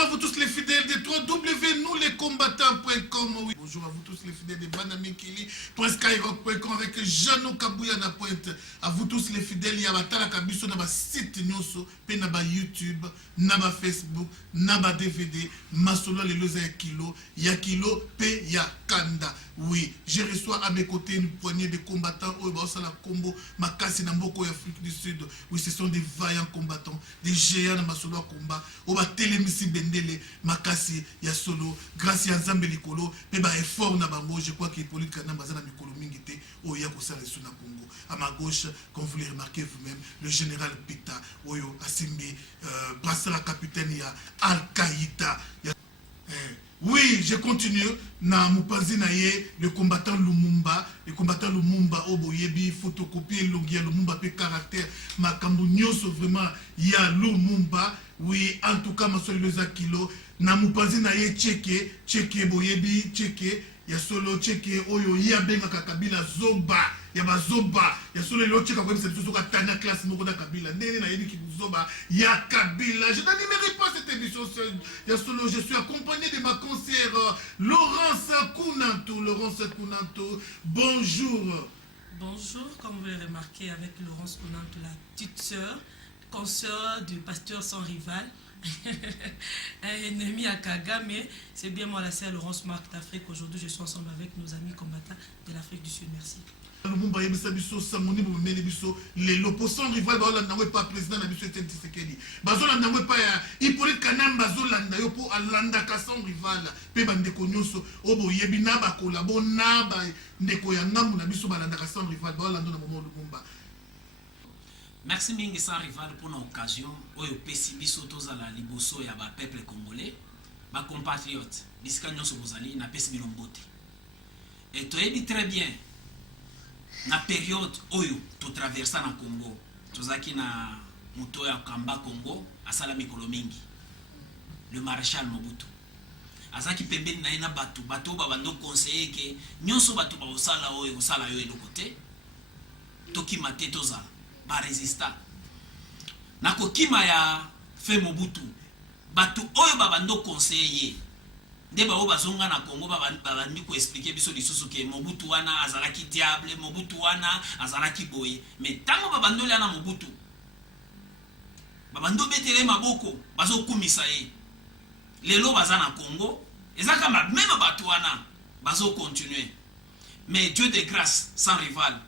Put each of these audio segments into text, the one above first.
Bonjour à vous tous les fidèles de www.nouslescombattants.com. Oui. Bonjour à vous tous les fidèles de banamikili.skyrock.com avec Jano Kabouya na pointe. À vous tous les fidèles, il y a Batala Kabiso na ba site nyoso, pe na ba YouTube, na ba Facebook, na ba DVD, Masolo le loza ya kilo, pe ya kanda. Oui, je reçois à mes côtés une poignée de combattants au Baosala Combo, Makasi Namboko et Afrique du Sud. Oui, ce sont des vaillants combattants, des géants de Masolo combat. Au Télémissi Bendele, Makasi, Yasolo, grâce à Nzambe Likolo, Peba effort na bango, je crois qu'il est politique na Bazana Mikolo Mingite, au Yakosa le Suna Congo. À ma gauche, comme vous le remarquez vous-même, le général Pita, Oyo Asimbe, Brassara capitaine, ya Al-Qaïda. Oui, je continue. Na Mupanzi Naye, le combattant Lumumba, Oboyebi, photocopie Longia Lumumba, pe caractère, Makambu Nyoso, vraiment, ya Lumumba. Oui, en tout cas, ma soeur Kilo, na Mupanzi Naye, Tcheke, Boyebi, Tcheke, ya solo Tcheke, Oyo, ya Benga Kabila, Zoba, ya Bazoba, ya solo le Tcheka, comme c'est tout ce tana classe, Mokoda Kabila, Nene Naye, qui Zoba, ya Kabila. Je n'animerai pas cette émission, ya solo, je suis accompagné de ma conseillère, Laurence Kounanto. Bonjour. Bonjour, comme vous l'avez remarqué avec Laurence Kounanto, la petite sœur, consoeur du pasteur sans rival, un ennemi à Kagame, c'est bien moi la sœur Laurence Marc d'Afrique. Aujourd'hui, je suis ensemble avec nos amis combattants de l'Afrique du Sud. Merci. Lumumba yebisa biso samoni bo mene biso le l'opposant rival ba la ndangwe pas président na biso Etienne Tshisekedi bazola ndangwe pas ya Hippolyte Kanamba bazola ndayo po alanda ka son rival pe bandeko nyoso obo yebi na ba kolabo na ba ndeko ya ngambu na biso balanda ka son rival ba la ndona moment Lumumba. Merci mingi sans rival pour l'occasion oyo pesi biso tozala liboso ya ba peuple congolais ba compatriotes bisika nyonso bozali na pesi bilombote et toyebi très bien na période oyo to traversa na Congo tozaki na moto ya Kamba Congo asala mikolo mingi le maréchal Mobutu azaki pembeni na ina bato ba bando conseiller ke nyonso bato ba osala oyo osala yo eloko te tokima te tozala ba resista na kokima ya fe Mobutu bato oyo ba bando conseiller nde ba bazonga na Congo babandi ko expliquer biso lisusu ke Mobutu wana azalaki diable, Mobutu wana azalaki boye, mais tango babando na Mobutu babando betele maboko bazokumisa ye lelo baza na Congo ezaka même bato wana bazo continuer, mais Dieu de grâce sans rival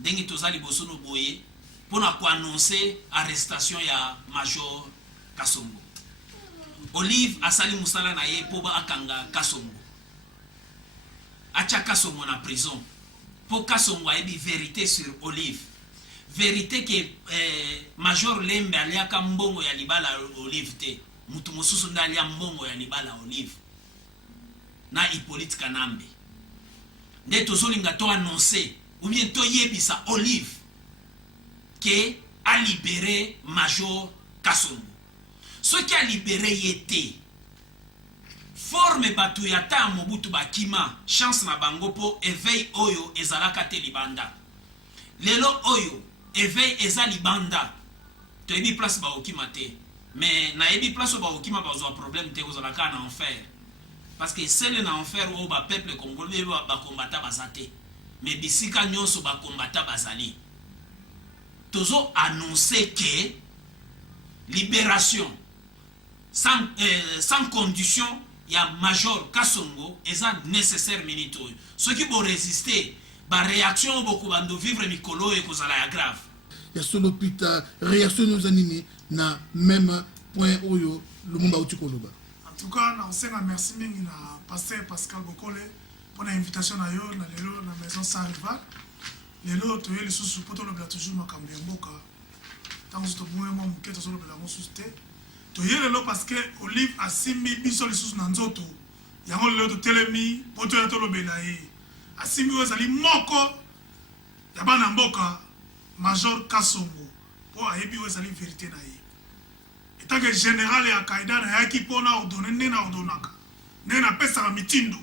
ndenge tozali boso no boye pona ko annoncer arrestation ya Major Kasongo. Olive asali musala na ye po ba akanga Kasongo. Acha Kasongo na prison. Po Kasongo ayebi vérité sur Olive. Vérité que Major Lembe aliaka mbongo ya libala Olive te. Mutu mosusu ndalia mbongo ya libala Olive. Na Hippolyte Kanambe. Nde tozolinga to annoncer ou bien to yebisa Olive que a libéré Major Kasongo. Ce qui a libéré yete forme batu yata Mobutu bakima chance na bango po éveil oyo ezalaka te libanda lelo oyo éveil eza libanda to ebi place ba okima te mais na ebi place ba okima ba zo problème te ozalaka na enfer parce que c'est na enfer o ba peuple congolais ba combattant bazate mais bisika nyonso ba combattant bazali tozo annoncer que libération sans condition, il y a Major Kasongo et ça nécessaire minute. Ceux qui vont résister, la réaction beaucoup de vivre Mikolo et cause la grave. Il y a solo pita réaction nous animer na même point oyo Lumumba utikoloba. En tout cas, on merci mingi na pasteur Pascal Bokole pour l'invitation na yo na lelo na maison sans rival. Lelo to yeli susu poto lo bla toujours makambo ya mboka. Tant que to moyo mo mketo solo bla mo susté. To yelelo parce que Olive a simbi biso lisusu na nzoto yango lelo to telemi poto ya tolobela ye asimbi ozali moko ya bana mboka Major Kasongo po ayebi ozali vérité na ye etat que général ya Kaida na yaki pona ordonner nena ordonaka nena pesa ka mitindo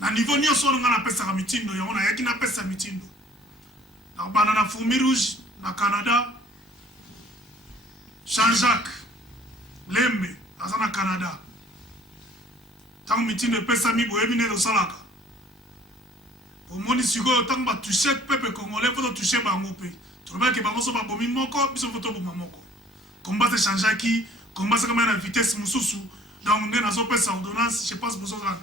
na niveau nyonso nga na pesa ka mitindo yango na yaki na pesa mitindo na bana na Fourmi Rouge na Canada Jean-Jacques Lembe azana Canada tant mitindo epesami boyebi nde tosalaka omoni sikoyo ntango batouche peuple congolais fo totouche bango mpe tolobaki bango so babomi moko biso fo toboma moko combat echangeaki combat sekama na vitesse mosusu donc nde nazopesa ordonnance je pense bozozanga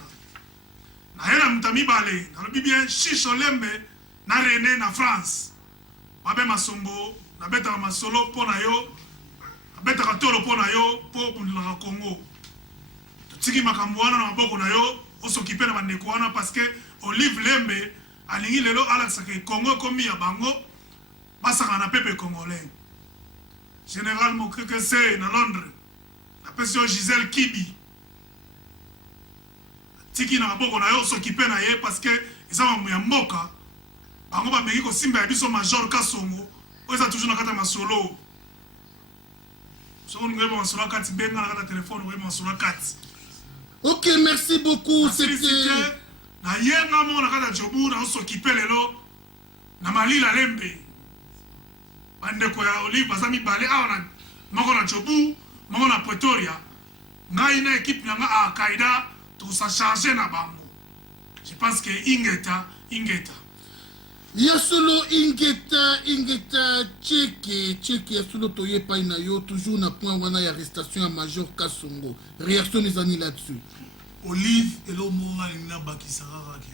naye na moto mibale nalobi bien Chiche Olembe na René na France babe masombo nabetaka masolo mpo na yo nabetaka tolo mpo na yo mpo okundilaka Congo totiki makambo wana na maboko na yo osokipe na bandeko wana parce que Olive Lembe alingi lelo alakisaka Congo ekomi ya bango basaka na pepe congolais Général Mokeke se na Londres napesi yo Gisèle Kibi tiki na maboko na yo osokipe na ye parce que eza mamu ya mboka bango bamengi kosimba ya biso Major Kasongo oyo eza toujours na kati ya masolo soki olingi oyeba masolo akati benga na kati ya telefone oyeba masolo akati. Ok, merci beaucoup. C'était na yenga mo na kati ya jobu na osokipe lelo na Malila Lembe bandeko ya Olive baza mibale awa na moko na jobu moko na Pretoria ngai na équipe nanga a Al-Qaïda tokosa charge na bango. Je pense que ingeta Yasolo ingeta cheke yasolo toye pai na yo toujours na point wana ya arrestation ya Major Kasongo. Réaction des amis là-dessus. Olive elo monga lina bakisaka ke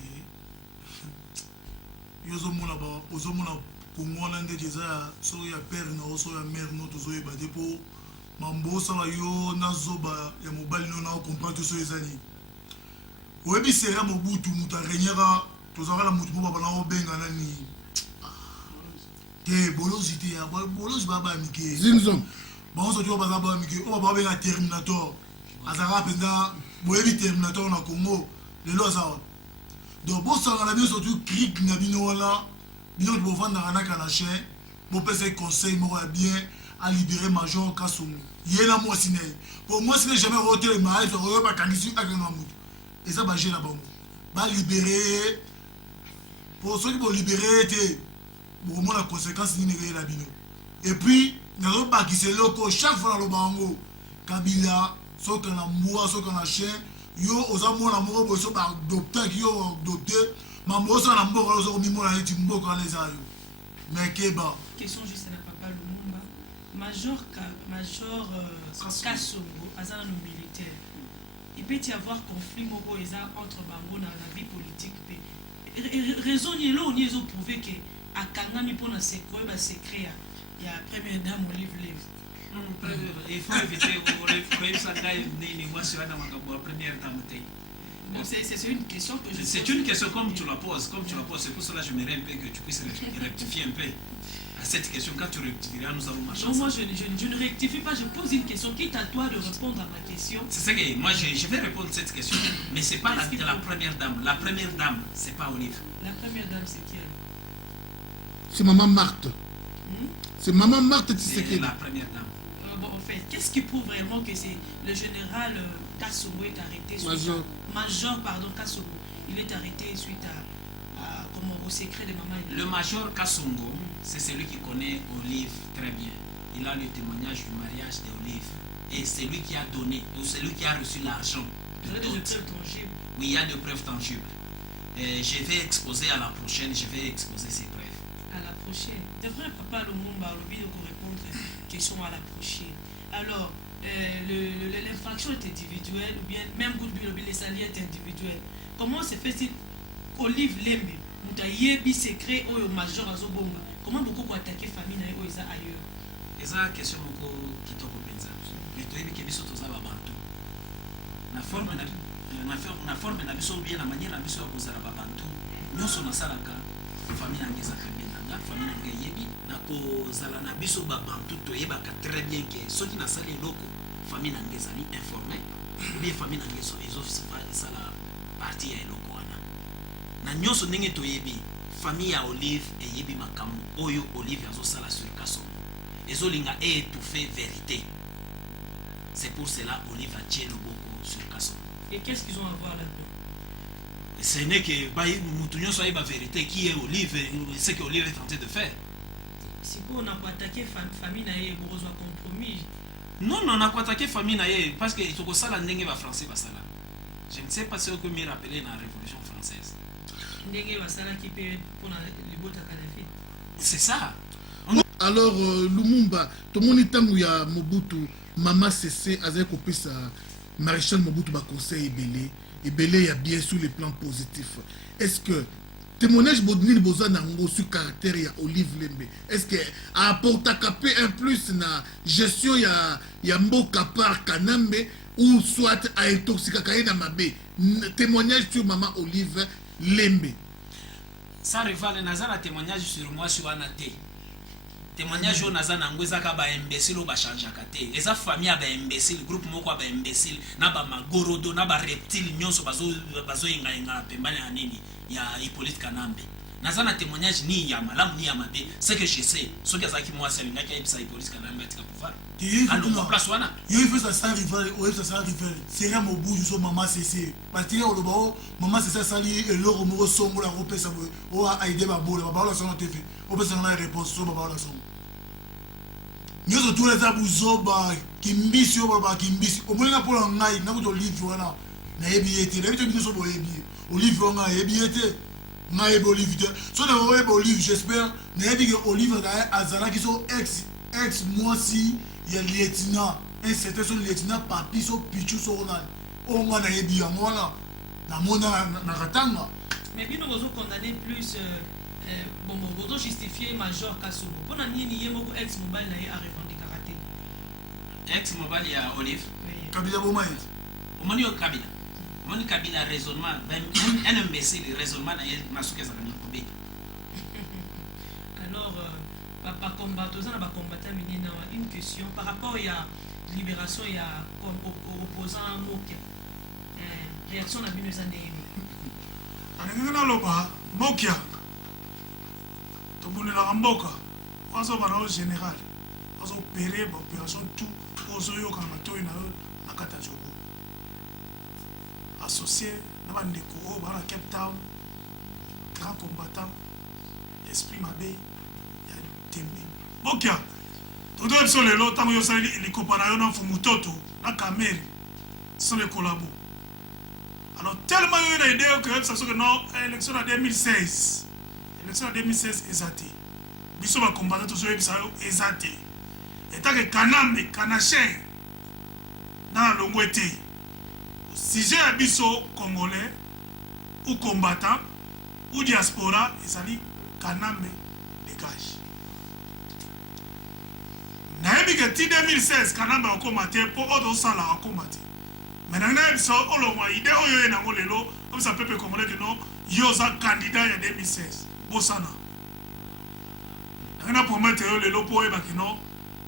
yozo mona ba ozomona kongona nde jeza so ya père na so ya mère no tozo yeba depo mambo sala yo nazoba ya mobali no na comprendre so ezani oyebi sera mobutu muta renyaka tozaka la mutu baba na obenga nani te bolosité ya bolos baba mike Zinzon bon so tu baba baba mike o baba benga Terminator azaka penda boyebi Terminator na Congo lelo azawa donc bosanga na biso tu clique na bino wala bino bovanda na kana chaîne bo pese conseil mo bien à libérer Major Kasongo yela moi siné pour moi siné jamais roté ma il faut pas kangisi avec na mutu et ça ba j'ai la bongo ba libérer pour ceux qui vont libérer té bon moi la conséquence ni négé la bino et puis na ro ba ki c'est loko chaque fois le bango Kabila soka na mboa soka na chien yo ozamo na moko boso ba docteur ki yo docteur mambo so na mboka so mi mona eti mboka les ayo mais keba question juste à la papa Lumumba Major Kasongo azana no militaire il peut y avoir conflit moko entre bango na vie politique pe raison ni là on y ont prouvé que akangami pona secret ba secret ya première dame Olive Lembe. Il faut éviter première dame. C'est une question que je C'est une question comme tu la poses, c'est pour cela que j'aimerais un peu que tu puisses rectifier un peu à cette question. Quand tu rectifieras, nous allons marcher. Non, moi je ne rectifie pas, je pose une question. Quitte à toi de répondre à ma question. C'est ça que moi je vais répondre à cette question, mais c'est pas la première dame. La première dame, c'est pas Olive. La première dame, c'est qui? c'est Maman Marthe. C'est Maman Marthe C'est la première dame. Bon, en fait, qu'est-ce qui prouve vraiment que c'est le général Kasongo est arrêté Major Kasongo, il est arrêté suite au secret de Maman. Le Major Kasongo, c'est celui qui connaît Olive très bien. Il a le témoignage du mariage d'Olive. Et c'est lui qui a donné, ou c'est lui qui a reçu l'argent. Il y a des preuves tangibles. Oui, il y a des preuves tangibles. Je vais exposer à la prochaine, je vais exposer ces preuves. À la prochaine. C'est vrai, papa Lumumba, le vidéo pour répondre à la question à la prochaine. Alors, l'infraction est individuelle, ou bien même les saliers est individuel. Comment se fait-il qu'Olive Lembe, Moutayebi secret au Major Azobonga, comment beaucoup ont attaqué la famille ailleurs? C'est une question qui est pensa. Mais tu as dit que nous sommes bantu. La forme na biso bien la manière na biso ya kozala bantu. Nous sommes salaka famille ngeza kabenda, famille ngeyebi na kozala na biso bantu to yebaka très bien que ceux qui na sali loko famille ngeza ni informé. Bien famille ngezo sala partie ya loko wana. Na nyonso ndenge to yebi famille ya Olive eyebi makamu oyo Olive azo sala sur Kasongo. Ezolinga étouffer vérité. C'est pour cela Olive a tiré le beaucoup sur Kasongo. Et qu'est-ce qu'ils ont à voir là-dedans? Ce n'est que Moutounion soit la vérité qui est Olive, ce que Olive est tenté de faire. Si on n'a pas attaqué famille, on a besoin de compromis. Non, on n'a pas attaqué famille, parce que tout ça, la langue va français, va ça là. Je ne sais pas ce que me rappeler dans la Révolution française. C'est ça. Alors Lumumba tomoni ntango ya Mobutu mama Sese azali kopesa maréchal Mobutu baconseil ebele ya bien sur le plan positif. Est-ce que témoignage bodnini boza nango sur caractère ya Olive Lembe, est-ce que apportaka pe un plus na gestion ya mboka par Kanambe ou soit aetoxikaka ye na mabe? Témoignage sur maman Olive Lembe. Ça rival nazana témoignage sur moi sur Anate. Témoignage au nazana ngwezaka ba imbécile ba changeaka te. Eza famille ba imbécile, groupe moko ba imbécile, na ba magorodo, na ba reptile nyonso bazo inga pembani ya nini ya Hippolyte Kanambe. Nazana témoignage ni ya malamu ni ya mabe. Ce que je sais, ce que zaki moi selinga ki ebisa Hippolyte Kanambe atika pouvoir. Alors place wana. Il fait ça sans rival, ou ça sans rival. C'est rien au bout du son maman Cécé. Parce que au bas maman Cécé sali et le remoro songo la repé ça o a aidé ma boule, ba la son TV. O peut ça na réponse sur ba la son. Nous tous les abouzo ba kimbisi o ba kimbisi. O molinga pour ngai na ko livre wana. Na ebiete, na bitu so bo ebi. O livre nga ebiete. Na ebo livre. So na o ebo livre, j'espère. Na ebi que Olive da azala qui sont ex moi si il y a lieutenant un certain son lieutenant papi so pichu so ronal o nga na ebi ya mona na mona na katanga. Mais bien nous avons condamné plus bon vous justifier major Kassobo pour nani ni yemo ex mobile na a revendiquer karaté Ex mobile ya Olive Kabila Bomaye omoni o Kabila omoni Kabila raisonnement un imbécile raisonnement na suka za kanyo kobe. Alors papa combattant na ba combattant minina une question par rapport à libération et à opposant Mokia réaction na bino zande alingana loba Mokia tobunela mboka wazo bana général wazo opérer ba opération tout ozo yoka matoi na kata jobo associé na bandeko o bana Cape Town grand combattant esprit mabe ya tembe Mokia todo so lelo tango yo sali likopana yo na fumutoto na kameri sont les collabos. Alors tellement il y a une idée que ça que non élection en 2016 exacté biso ba combattre tous ceux ça exacté et tant que Kanambe Kanache dans l'ongwete sujet à biso congolais ou combattant ou diaspora et ça dit Kanambe dégage na ebi que 2016 Kanambe a combattu pour autre sala a combattu. Maintenant, il y a idée comme ça peuple congolais que non, il y a un candidat en 2016. Bossana. On a promis que le lopo est que non,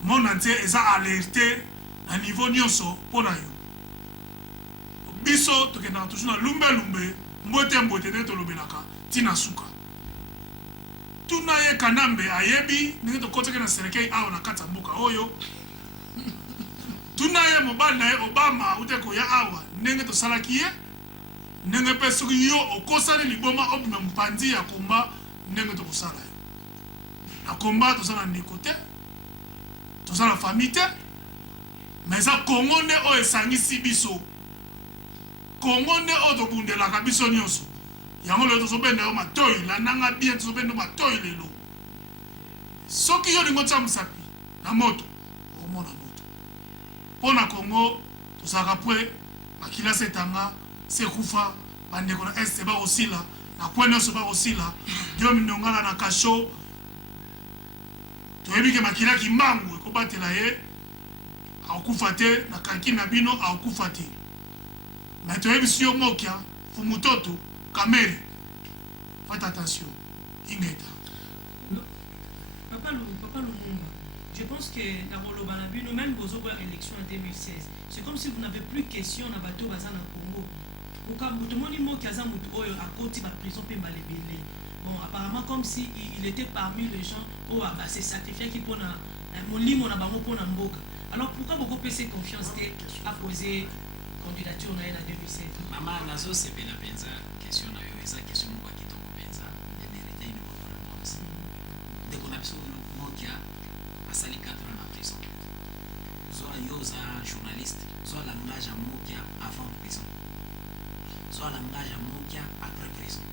mon entier est alerté à niveau nyonso pour na yo. Biso to que na toujours na lumbe mbote ne to lobelaka tina suka. Tuna ye Kanambe ayebi ne to kote na serikali awo na kata mboka oyo. Tuna ye mobile na Obama uteko ya awa nenge to salaki ye nenge pe soki yo okosani liboma obima mpanzi ya komba nenge to kosala na komba to sala nikote to sala famille te mais za Congo ne o esangisi biso Congo ne o to bundela ka biso nyonso yango le to so bende o matoi la nanga bien to so bende matoi lelo soki yo lingo tsa musapi na moto o mona pour na Congo tout ça après makila setanga sekufa bandeko na est ba osila na point so ba osila dio minongala na kasho to ebi ke makila ki mangu ko batela ye akufa te na kanki na bino akufa te mais to ebi si yo Mokia fumutoto kameri faites attention ingeta papa Lumumba. Je pense que nous même vos élections en 2016, c'est comme si vous n'avez plus question dans bateau bazan en Congo. Au cas où tout le monde dit qu'il y a à côté de la prison peut malébélé. Bon, apparemment comme si il était parmi les gens qui ont se sacrifié qui pour mon lit mon abamo pour Namboka. Alors pourquoi beaucoup PC confiance à poser candidature en 2016? Maman nazo c'est bien la question na yo eza question moi qui tombe penza de mériter une bonne réponse. Dès qu'on a besoin de Mokia asali 4 ans en prison. Zoa yoza journaliste, zoa langage à Mokia avant prison. ozo langage mokia après prison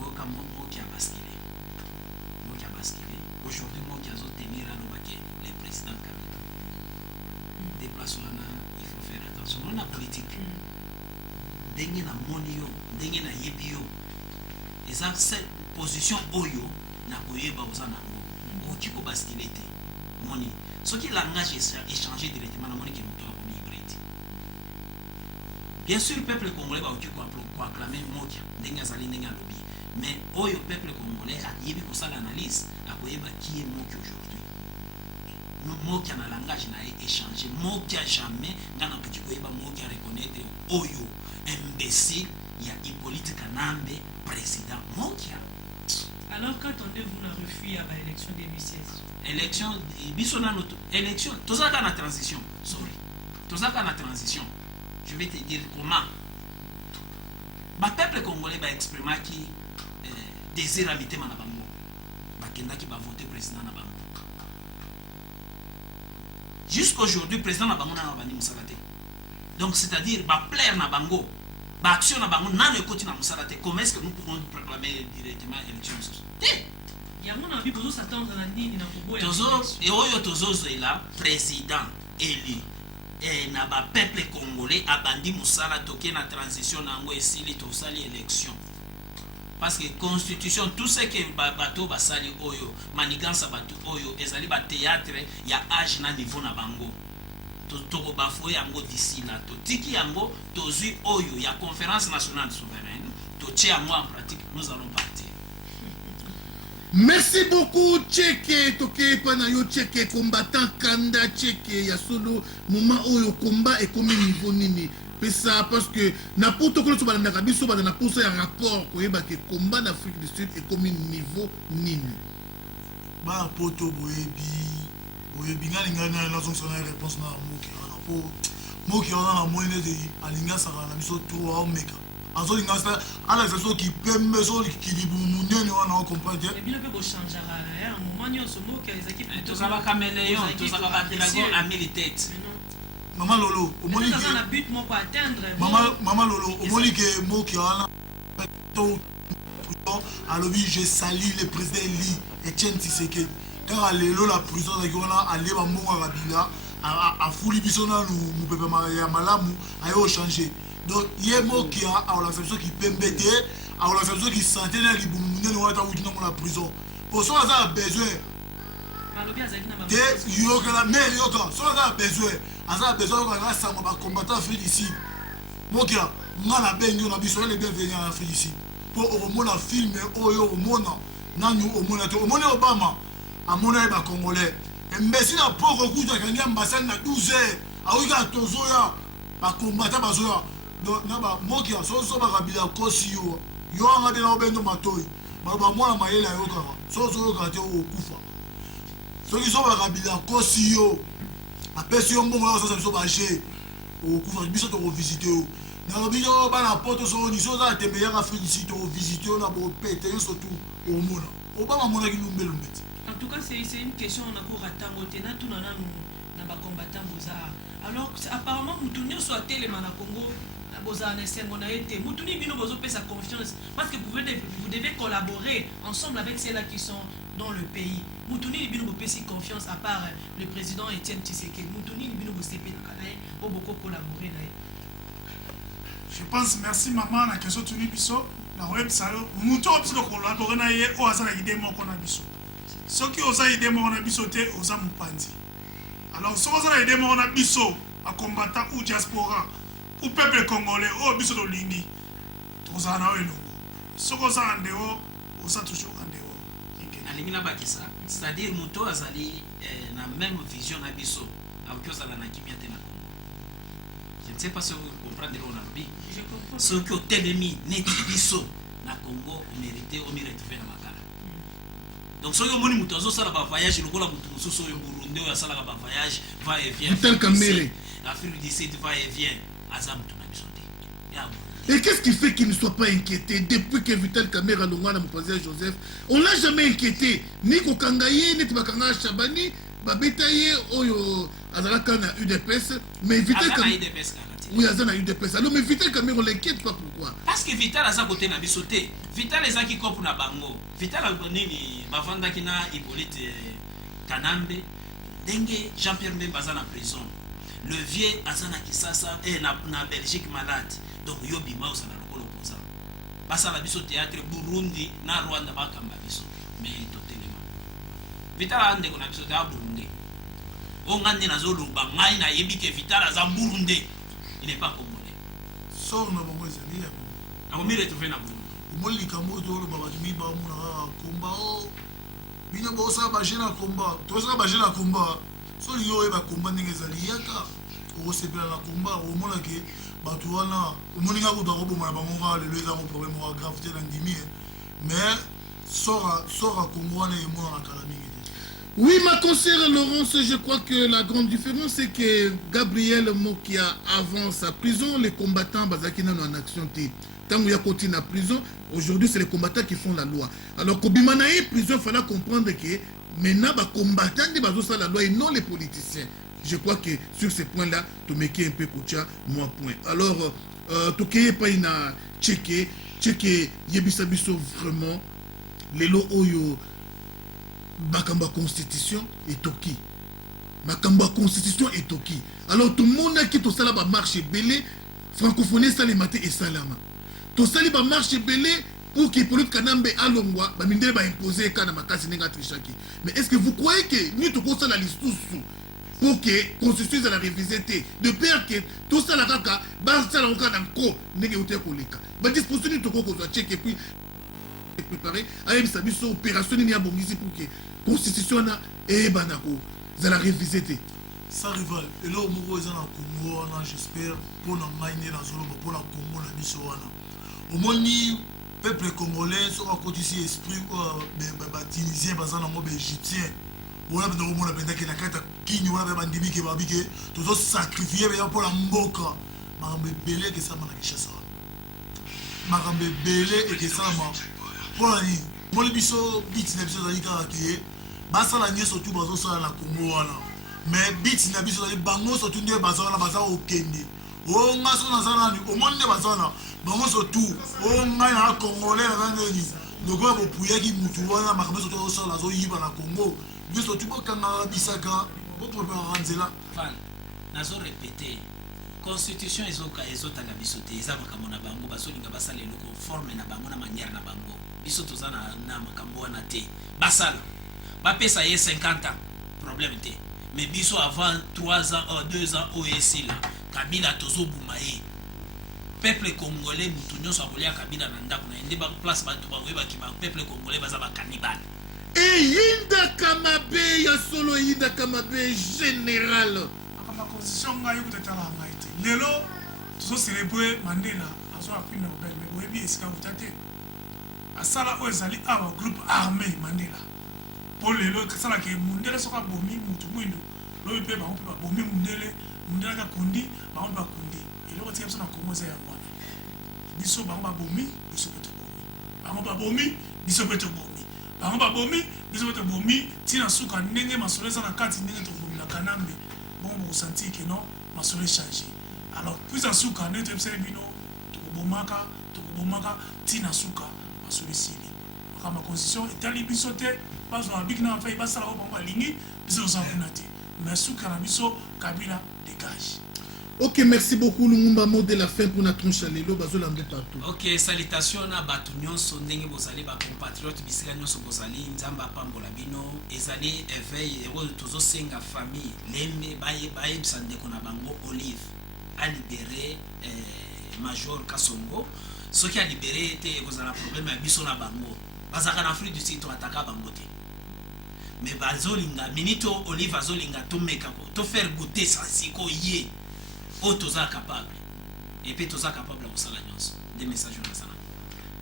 oka mokia basculé aujourd'hui mokia zo tenir à l'obake les présidents Kabila déplacement il faut faire attention on a politique ndenge na moni yo ndenge na yebi yo eza cette position oyo na koyeba oza nango oki ko basculé te moni soki langage échanger directement na moni ke moto akomi hybride. Bien sûr, le peuple congolais va acclamer Mokia, mais le peuple congolais a dit que ça l'analyse, qui est Mokia aujourd'hui. Mokia dans le langage n'a échangé, Mokia jamais, dans le petit Koyeba, Mokia reconnaître Oyo, imbécile, il y a Hippolyte Kanambe, président Mokia. Alors, quand on vous a refusé à l'élection 2016 élection, tout ça dans la transition, sorry. Tout ça dans la transition. Je vais te dire comment. Le peuple congolais va exprimer qui désire habiter dans Bango. Qui va voter président dans Bango. Jusqu'à aujourd'hui, le président dans Bango n'a pas Moussalate. Donc, c'est-à-dire, va plaire dans Bango. Va action dans Bango, n'a pas côté dans Moussalate. Comment est-ce que nous pouvons proclamer directement l'élection? Il y a mon envie pour nous s'attendre à la ligne dans Tozo est là, président élu. Et na ba peuple congolais abandi musala toke na transition nango esili tosali élection parce que constitution tout ce que bato basali oyo manigansa bato oyo ezali ba théâtre ya âge na niveau na bango to bafoué yango d'ici là to tiki yango tozui oyo ya conférence nationale souveraine to tie yango en pratique nous allons partir. Merci beaucoup, Tcheke, Toke, Panayo, Tcheke, combattant Kanda, Tcheke, Yasolo, moment où le combat est comme niveau nini. Ça parce que n'importe quoi sur la Rabiso, on a posé un rapport que le combat d'Afrique du Sud est comme niveau nini. Bah, poto, boyebi, n'alingana la zone sur la réponse na moki on a moyen de alinga ça na biso 3 meka. Azo ingasta ala façon qui pembe so qui libu munene wana comprendre et bien peut changer à un moment ni on se moque les équipes tout ça va caméléon tout ça va dragon à militaire maman lolo au moni que ça but mon pas atteindre maman lolo au moni que moki wana to alors oui j'ai sali le président Li Etienne Tshisekedi car lelo la prison de wana aller ba monga Kabila a fouli biso na nous pepe ya malamu ayo changer. Donc, il y a des qui ont la personne qui peut embêter, à la personne qui sentait dans les boumounes, on va être dans la prison. Pour ça, on a besoin. Il y a besoin. On a besoin de combattre en Afrique ici. Moi, on a besoin de bienvenue en Afrique ici. Pour au moins la film, au monde, au monde Obama, à mon avis, Congolais. Mais si la pauvre recours de gagner ambassade à 12 heures, à Ouiga Tozoya, à combattre Bazoya. Donc, naba mokia so bakabila kosi yo anga de na obendo matoi ba mwana mayela yo kaka so kate okufa soki so bakabila kosi yo apesi yo mbongo yo so baje okufa biso to visiter yo na biso bana poto so ni so za tembe ya Afrique ici to visiter yo na bo pete yo surtout au mona obama mona ki lumbelo mbeti. En tout cas c'est une question on a pour attendre tena tout na ba combattant boza alors apparemment mutunyo soit télé na Congo. Confiance parce que vous devez collaborer ensemble avec ceux-là qui sont dans le pays. Moutouni Libino Bopesi confiance à part le président Etienne Tshisekedi. Moutouni Libino Bosepe Nakanae, beaucoup collaborer. Je pense, merci maman, la question Tuni Bisso. La web ça Mouto Bisso collaborer na ye o azala idée mo kona biso. Ceux qui osent idée mo kona biso te osa mupandi. Alors ceux qui osent idée mo kona biso à combattant ou diaspora. Au peuple congolais, au biso de Lingi, tous en ont ce qu'on s'en dehors, on s'en toujours en dehors. C'est-à-dire, Mouto Azali na même vision na biso, avec Ozala na Kimiate na Congo. Je ne sais pas si vous comprenez le Nabi. Je comprends. Ceux qui ont télémi, net biso na Congo, on mérité, on mérite faire la makara. Donc, ceux qui ont Mouto Azo, ça va voyage, le Gola Mouto Mousso, le Burundi, ça va voyage, va et vient. L'Afrique du Sud va et vient. Et qu'est-ce qui fait qu'il ne soit pas inquiété depuis que Vital Kamerhe Longwana Mopanzi Joseph, on l'a jamais inquiété. Ni Kokangaye, ni Tibakanga Chabani, Babetaye, Oyo, Azaraka na UDPS, mais Vital Kamerhe. Oui, Azana UDPS. Alors, mais Vital Kamere, on l'inquiète pas pourquoi. Parce que Vital a côté na bisoté. Vital les a qui copent na bango. Vital a donné ni bavanda qui na Hippolyte Kanambe. Dengue Jean-Pierre Mbemba en prison. Le vieux Azana Kisasa est na Belgique malade. Donc yobi mausa na lokolo poza. Basa la biso théâtre Burundi na Rwanda bakamba biso. Mais totalement. Vital ande ko na biso ta Burundi. On ngande na zolo ba ngai na yebi ke Vital aza Burundi. Il n'est pas congolais. Sors na bango ezali ya. Na komi retrouver na Burundi. Omoli likambo to lo baba tumi ba mu na komba o. Bino bosa ba jena komba. Toza ba jena komba. So yo e ba komba ndenge ezali yaka. O sepela na komba o mona ke bato wana o moninga ko ba ko boma ba monga le leza ko problème wa gravité na ndimi. Mais sora Congo wana e mona na kala mingi. Oui, ma conseillère Laurence, je crois que la grande différence, c'est que Gabriel Mokia, avant sa prison, les combattants Bazakina en action. Tant qu'il y a continué en prison, aujourd'hui, c'est les combattants qui font la loi. Alors, Kobimanaï, prison, il fallait comprendre que maintenant, les combattants de la loi et non les politiciens. Je crois que sur ce point-là, tu me un peu Koucha, moi point. Alors, tu n'as pas une checké, Yebisabiso vraiment, les lots Oyo. Makamba constitution et toki. Makamba constitution et toki. Alors tout le monde qui tout ça là marche belé, francophonie ça les maté et salama. Tout ça là marche belé pour que Hippolyte Kanambe alongwa ba mindele ba imposer kana makasi nenga trichaki. Mais est-ce que vous croyez que ni tout ça la liste sous pour que constitution ça la réviser de peur que tout ça la kaka ba ça la okana ko nenge ote koleka. Ba disposition ni to ko zo check et puis préparé à une opération ni a pour que constitution na et banako za la réviser. Ça rival et là au Congo ils en Congo on j'espère pour na maine na zolo pour la Congo na biso wana au moni peuple congolais sera côté esprit ba tunisien bazana mo égyptien wala bendo mo na benda ke na kata kinyi wala ba ndimi ke babike to sacrifier pour la mboka makambe belé que ça na kishasa makambe belé et que ça pour la nuit, pour les bisous, bits n'est pas allé caractériser. Basa la nuit surtout bazo ça la Congo wana. Mais bits n'a pas allé bango surtout ne bazo la baza au Kenya. Oh ngaso na zana ni, au monde bazo na bango surtout. Oh ngai na Congolais na ndeni. Le gars pour pouiller qui mutu wana makambe surtout ça la zo yiba na Congo. Lui surtout ba kanga bisaka pour préparer ranzela. Fan, nazo répéter. Constitution ezota na bisote eza makambo na bango basolinga basala eloko forme na bango na manière na bango biso toza na makambo wana te basala bapesa ye 50 ans problème te mais biso avant 3 ans 2 ans OSI la Kabila tozobuma ye peuple congolais mutu nyonso akolia Kabila na ndako na ende ba place bato bakoyebaki ba peuple congolais baza ba cannibale et Yinda Kamabe ya solo Yinda Kamabe général la constitution ngai kutala ngai te lelo tozo célébrer Mandela azo appris Nobel mais boyebi esika utate asala o ezali aba groupe armé Mandela pour lelo kasala ke Mandela soka bomi mutu mwindo lo pe ba bomi Mandela ka kundi ba kundi eloko tia so na Congo za ya wana biso ba bomi biso peto bomi ba bomi biso peto bomi ba bomi biso peto bomi tina suka ndenge masoleza na kati ndenge to bomi na Kanambe bon vous sentez que non ma soirée changé alors puis en souka ne te observe bino to bomaka tina suka ma soirée sili kama constitution itali bisote pas on big na fait pas ça la bomba lingi biso ça kunati mais suka na biso Kabila dégage. Ok, merci beaucoup Lumumba, mot de la fin pour notre tronche à l'élo, bazolambe partout. Ok, salutations à batu nyonso ndenge bozali ba compatriotes bisika nyonso bozali nzamba pambola bino ezali éveil et tozo senga famille lembe baye bisandeko na bango Olive a libéré Major Kasongo ce qui a libéré était kozala problème ya biso na bango bazaka na Afrique du Sud to ataka bango te mais bazolinga minito Olive azolinga to meka to faire goûter ça siko yé Otoza capable et puis toza capable de faire des messages dans ça.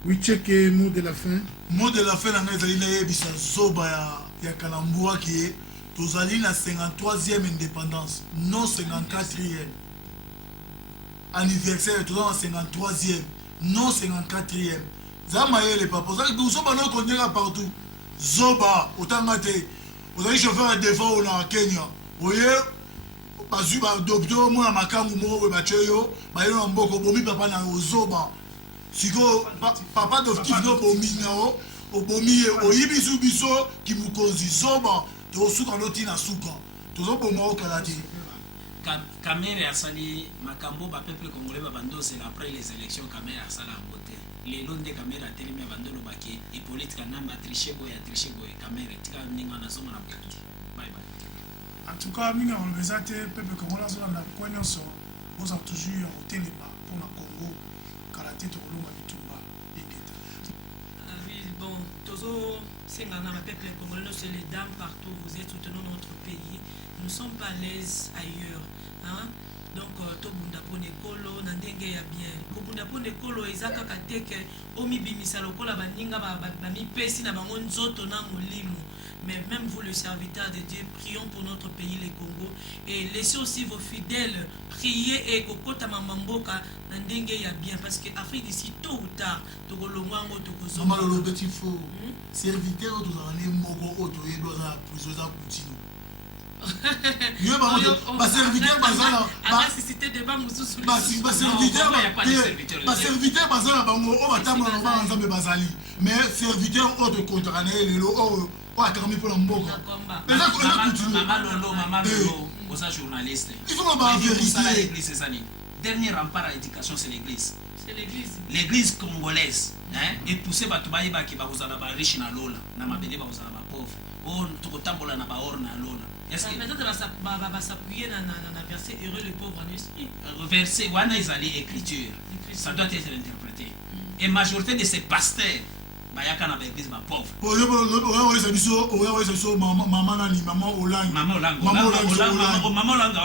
Oui, check mot de la fin. Mot de la fin na ngazali na yebisa zoba ya Kalambua qui est tozali na 53e indépendance non 54e anniversaire toza na 53e non 54e zama yele papa zoba no konyeka partout zoba otanga te ozali chauffeur devant na Kenya oye bazwi badokter mwana makambo moko boye batye yo bayelo na mboka obomi papa na ozoba siko papa adoptif no obomi nao obomi ye oyibi su biso kimukonzi zoba tosuka notina suka tozoboma okala te Kamere asali makambo ba peuple congolais babandosela après les élections Kamere asala vote lelo nde Kamere atelemi abandolo baki Hippolyte Kanamba triche boye Kamere tika ninga na zoma na bouti bye bye. En tout cas minga on les a te peuple congolais zo na ko nyonso boza toujours au téléma pour na Congo karaté to koloma bitumba ingeta. Oui, bon, Tozo Sengana, ma peuple congolais, c'est les dames partout, vous êtes soutenant notre pays. Nous ne sommes pas à l'aise ailleurs. Hein? Donc, Tobunda Ponekolo, Nandenge ya bien. Tobunda Ponekolo, Ezaka Kateke, Omi Bimisalo, Kola Baninga, Bami Pesi, Nabangon Zoto, Namolimo. Mais même vous, le serviteur de Dieu, prions pour notre pays, le Congo. Et laissez aussi vos fidèles prier et Kokota Mamamboka, Nandenge ya bien. Parce que l'Afrique d'ici, tôt ou tard, Togolongo, Togozo. Maman, le petit faux. Serviteur, tous en est moko, auto, et dans la prison, continue. Serviteur bazala bango o batambola na nzambe bazali mais serviteur o de contrané lelo o atarami pour la mboka Mama Lolo osa journaliste il faut pas vérifier l'église c'est ça dernier rempart à l'éducation c'est l'église l'église congolaise hein et pousser batu bayiba ki bazala ba riche na lola na mabele bazala ba pauvre o tokotambola na ba or na lola. Est-ce que peut-être va s'appuyer dans un verset heureux le pauvre en esprit. Verset wana ezali écriture. Ça doit être interprété. Et majorité de ces pasteurs bayaka na l'église ba pauvre. Oya ça maman nani maman Olang. Maman Olang.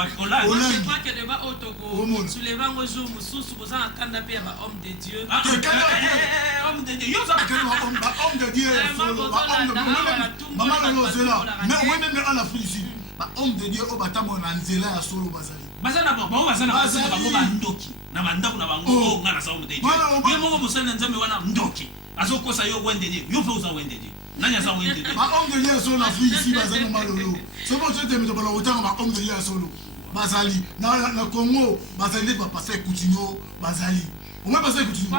Je crois que débat otoko soulevant au jour mususu boza kanda pe ba homme de Dieu. Homme de Dieu. Yo za homme de Dieu. Maman Lolo zela. Mais on même en Afrique ici. Homme de Dieu au batamo na nzela ya solo bazali. Bazana bango bazana bango ba ndoki. Na mandako na bango ngana sa homme de Dieu. Ye mongo musana nzambe wana ndoki. Azokosa yo wende Dieu. Yo fauza wende Dieu. Nanya sa wende Dieu. Homme de Dieu solo Afrique ici bazana malolo. C'est bon tu te mets dans le temps homme de Dieu solo. Bazali na Congo bazali ba passer Coutinho bazali. On va passer Coutinho.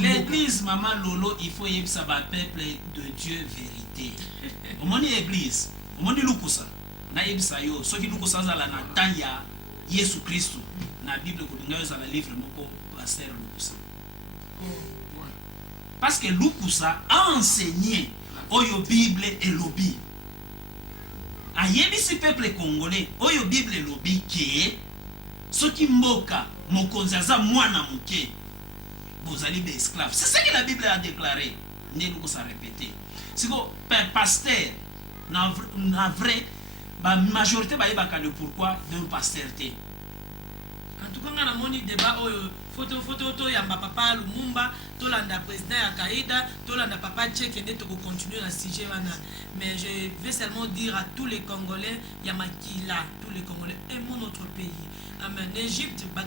L'église Maman Lolo, il faut y ça va peuple de Dieu vérité. Au monde église, au monde lukusa, na yebisa yo, so ki lukusa za la na tanya Yesu Kristo, na Bible ko dinga za la livre moko pasteur lukusa. Parce que lukusa a enseigné oyo Bible et lobi. A yebisi peuple congolais, oyo Bible et lobi qui soki mboka mokonzi aza mwana muke bozali be esclave. C'est ce que la Bible a déclaré. N'est nous ça répéter. C'est que pasteur na vrai ba majorité ba yeba le pourquoi d'un pasteur té. En tout cas on a moni débat photo to ya papa Lumumba to landa président ya Kaïda to landa papa Tchèque de to continuer la sujet wana. Mais je vais seulement dire à tous les Congolais ya makila tous les Congolais aimons notre pays. Amen. Égypte ba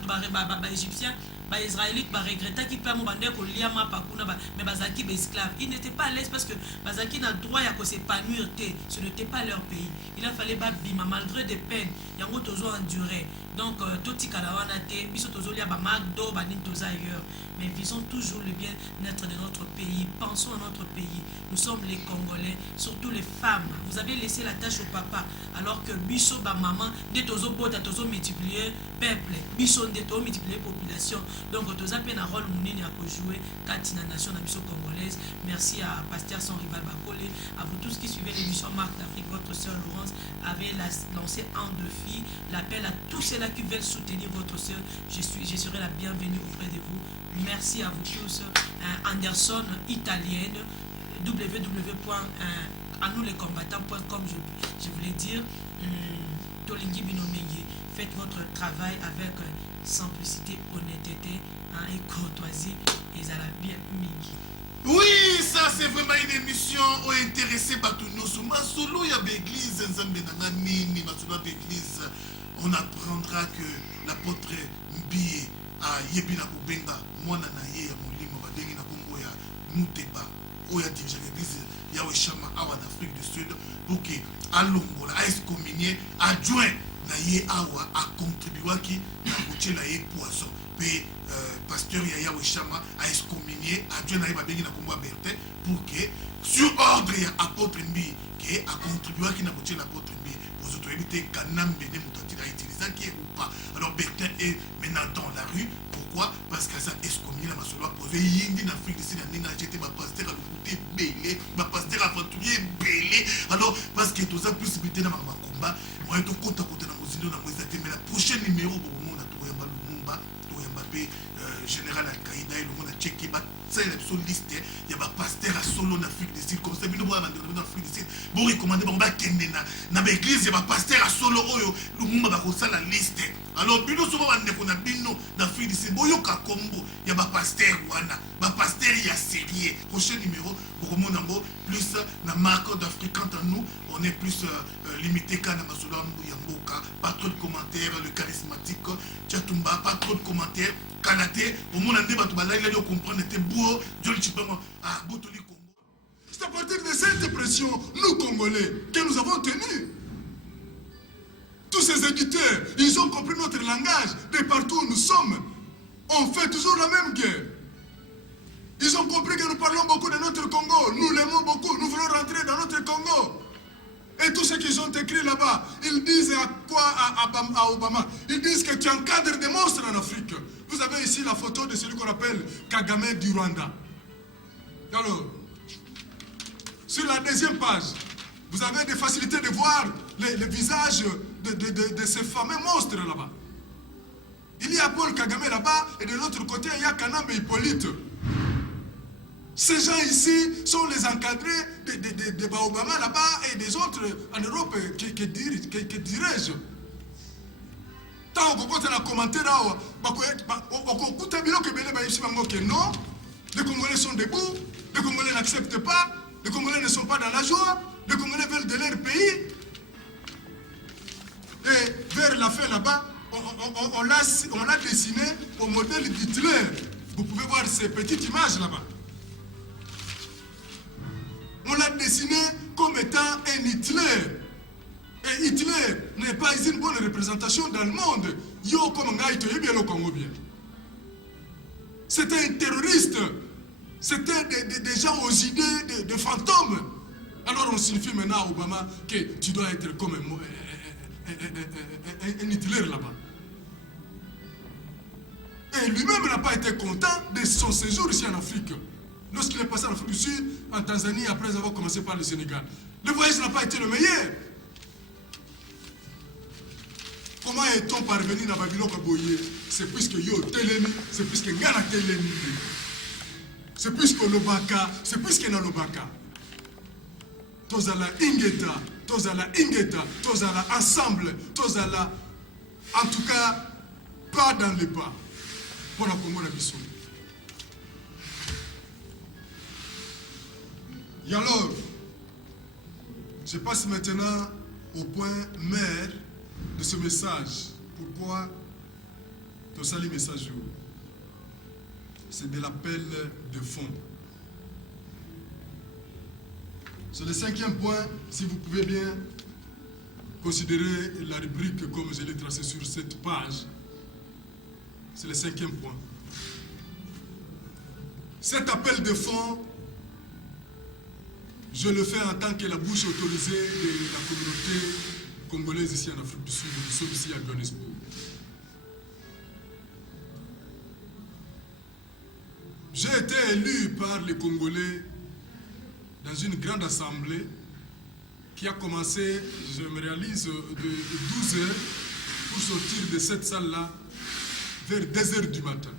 égyptien ba israélite ba regretta qui peut mo bande ko liama pakuna ba mais bazaki ba esclave. Ils n'étaient pas à l'aise parce que bazaki na droit ya ko s'épanouir té, ce n'était pas leur pays. Il a fallu ba bima malgré des peines yango tozo endurer. Donc totika la wana té biso tozo lia ba magdo ba ni toza ailleurs. Mais visons toujours le bien-être de notre pays. Pensons à notre pays. Nous sommes les Congolais, surtout les femmes. Vous avez laissé la tâche au papa alors que biso ba maman de tozo bota tozo multiplier peuple, biso de tozo multiplier population. Donc toza pe na rôle munini à jouer katina nation na biso congolaise. Merci à Pasteur Son Rival Bakole, à vous tous qui suivez l'émission Marque d'Afrique. Votre sœur Laurence avait lancé un défi, l'appel à tous ceux-là qui veulent soutenir votre sœur. Je serai la bienvenue auprès de vous. Merci à vous tous. Anderson italienne, www.anouslescombattants.com, je voulais dire. Tolingi Binomeye, faites votre travail avec simplicité, honnêteté et courtoisie. Et ça la bien migi. Oui, ça c'est vraiment une émission intéressée par tout nous. Masolo ya l'église, on apprendra que l'apôtre Mbiye a yebina kubenga mwana na ye ya molimo badengi na kongo ya muteba oya dirige l'église yawe chama awa d'Afrique du Sud pour que alongola a excommunié adjoint na ye awa a contribuaki na kotiela ye poisson pe pasteur ya yawe chama a excommunié adjoint na ye babengi na kombo Bertin pour que sur ordre ya apôtre Mbi que a contribuaki na kotiela apôtre Mbi aux autorités kanambe ne mutati a utilisé qui ou pas. Alors Bertin est maintenant dans la rue. Pourquoi? Parce que ça excommunié la masolo a posé yindi na Afrique du Sud na j'étais ma pasteur à côté belé, ma pasteur aventurier belé. Alors parce que tout ça possibilité na ma combat, moi to kota kota na mozindo na moisa te mais la prochaine numéro pour monde na to yamba Lumumba, to yamba pe général Al-Qaïda et le monde a checké ba c'est la liste il y a ba pasteur à solo en Afrique du Sud comme ça bino boa en Afrique du Sud. Bon recommander ba kende na ba église il y a ba pasteur à solo oyo Lumumba ba ko ça la liste. Alors bino souvent ba ndeko na bino d'Afrique du Sud boyo ka kombo il y a ba pasteur wana ba pasteur ya sérieux. Prochain numéro pour monde ngo plus na marque d'Africain en nous on est plus limité qu'à na masolo Yamboka, pas trop de commentaires, le charismatique Tchatumba, pas trop de commentaires. Kanaté, au monde entier, il a comprendre que beau, Dieu le Chipama, ah, Botoli Congo. C'est à partir de cette pression, nous Congolais, que nous avons tenu. Tous ces éditeurs, ils ont compris notre langage. De partout où nous sommes, on fait toujours la même guerre. Ils ont compris que nous parlons beaucoup de notre Congo. Nous l'aimons beaucoup. Nous voulons rentrer dans notre Congo. Et tout ce qu'ils ont écrit là-bas, ils disent à quoi à Obama? Ils disent que tu encadres des monstres en Afrique. Vous avez ici la photo de celui qu'on appelle Kagame du Rwanda. Alors, sur la deuxième page, vous avez des facilités de voir les visages de ces fameux monstres là-bas. Il y a Paul Kagame là-bas et de l'autre côté, il y a Kanambe Hippolyte. Ces gens ici sont les encadrés de Obama là-bas et des autres en Europe qui dirigent. Tant qu'on a commenté là, non, les Congolais sont debout, les Congolais n'acceptent pas, les Congolais ne sont pas dans la joie, les Congolais veulent de leur pays. Et vers la fin là-bas, on l'a dessiné au modèle d'Hitler. Vous pouvez voir ces petites images là-bas. On l'a dessiné comme étant un Hitler. Et Hitler n'est pas une bonne représentation dans le monde. Yo comme bien. C'était un terroriste. C'était des gens aux idées de fantômes. Alors on signifie maintenant à Obama que tu dois être comme un Hitler là-bas. Et lui-même n'a pas été content de son séjour ici en Afrique. Lorsqu'il est passé en Afrique du Sud, en Tanzanie, après avoir commencé par le Sénégal. Le voyage n'a pas été le meilleur. Comment est-on parvenu dans Babylone Kaboye? C'est puisque Yo Telemi, c'est puisque Ngana Telemi, c'est puisque Lobaka, c'est puisque Nalobaka. Tozala Ingeta, Tozala Ingeta, Tozala ensemble, Tozala, en tout cas, pas dans les pas. Pour la Congo Nabiso. Et alors, je passe maintenant au point mère de ce message. Pourquoi tu salis message? C'est de l'appel de fond. C'est le 5e point, si vous pouvez bien considérer la rubrique comme je l'ai tracée sur cette page. C'est le 5e point. Cet appel de fond, je le fais en tant que la bouche autorisée de la communauté congolaise ici en Afrique du Sud. Nous sommes ici à Johannesburg. J'ai été élu par les Congolais dans une grande assemblée qui a commencé, je me réalise, de 12 heures pour sortir de cette salle-là vers 2 heures du matin.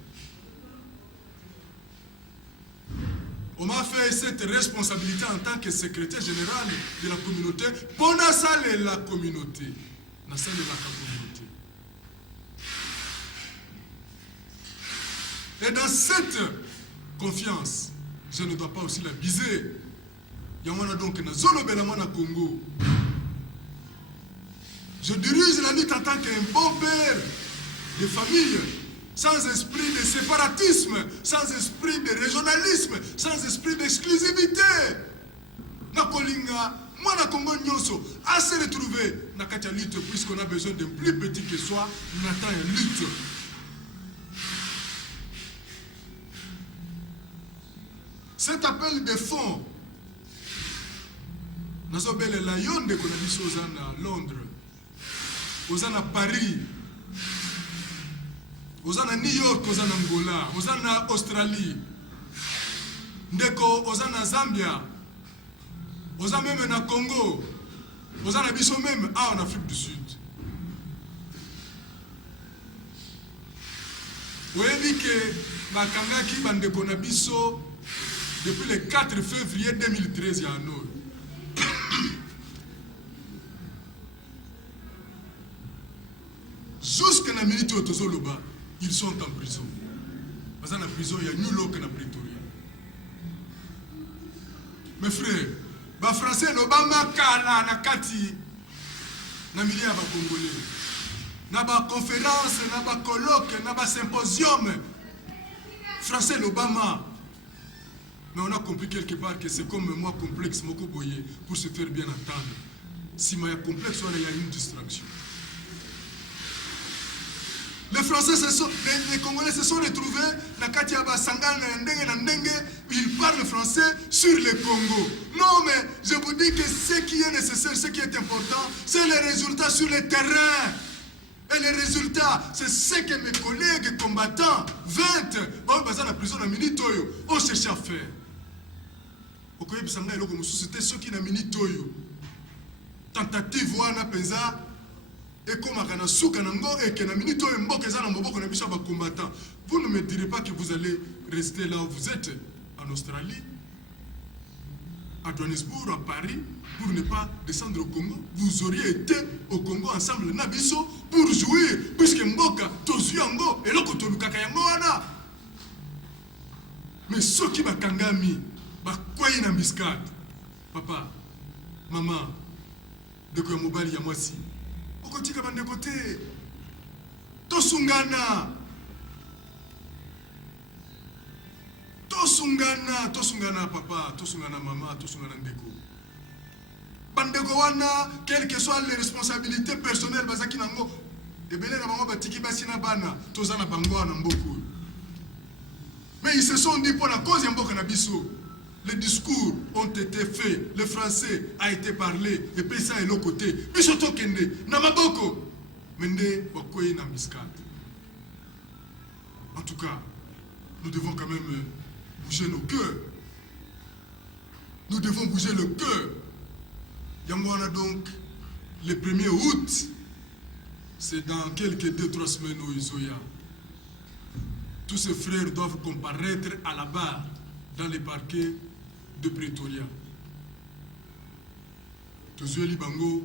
On m'a fait cette responsabilité en tant que secrétaire général de la communauté pour la salle de la communauté. La salle de la communauté. Et dans cette confiance, je ne dois pas aussi la biser. Il y a donc dans Zolo Belamana Congo. Je dirige la lutte en tant qu'un bon père de famille. Sans esprit de séparatisme, sans esprit de régionalisme, sans esprit d'exclusivité. na kolinga mwana Congo nyonso à se retrouver na kati ya lutte, puisqu'on a besoin de plus petit que soi na temps ya lutte. Cet appel de fonds nazobele la yonde kona biso oza na Londres, oza na Paris, oza na New York, oza na Angola, oza na Australie, ndeko oza na Zambia, oza même na Congo, oza na biso même en Afrique du Sud. Oyebi ke bakangaki bandeko na biso depuis le 4 février 2013 ya Hanoi. Jusqu'à la minute où ils sont en prison. Parce que la prison, il y a nul autre que la Pretoria. Mes frères, les Français ne sont pas na kati na milieu ya Congolais. Na ba conférence, na ba colloque, na ba symposium. Français l'Obama. Mais on a compris quelque part que c'est comme moi complexe, moko boye, pour se faire bien entendre. Si il y a complexe, il y a une distraction. Les Français, les Congolais se sont retrouvés, ils parlent français sur le Congo. Non, mais je vous dis que ce qui est nécessaire, ce qui est important, c'est les résultats sur le terrain. Et les résultats, c'est ce que mes collègues combattants, 20, la prison à Minitoyo, ont cherché à faire. C'était ceux qui n'ont Minitoyo. Tentative, wana penza. Et comme à Souka Nango et que Naminito et Mbokezan Mboko Nabisha va combattant, vous ne me direz pas que vous allez rester là où vous êtes, en Australie, à Johannesburg, à Paris, pour ne pas descendre au Congo. Vous auriez été au Congo ensemble, Nabiso, pour jouir, puisque Mboka, Tozuyango, et l'autre Tolukaka Yangoana. Mais ceux qui va Kangami, va quoi na miskat, papa, maman, de quoi mobile Yamwasi. Kotika bande côté tosungana papa, tosungana mama, tosungana ndeko bandeko wana, quelles que soient les responsabilités personnelles bazaki nango ebele na bango batiki basi na bana tozana bango na mboku. Mais ils se sont dit pour la cause ya mboka na biso. Les discours ont été faits, le français a été parlé, et puis ça est l'autre côté. Bisoto kende, namaboko, mende wakoye na miskat. En tout cas, nous devons quand même bouger nos cœurs. Nous devons bouger le cœur. Yamwana donc, le 1er août, c'est dans quelques 2-3 semaines au Isoya. Tous ces frères doivent comparaître à la barre dans les parquets de Pretoria. Tozué Libango,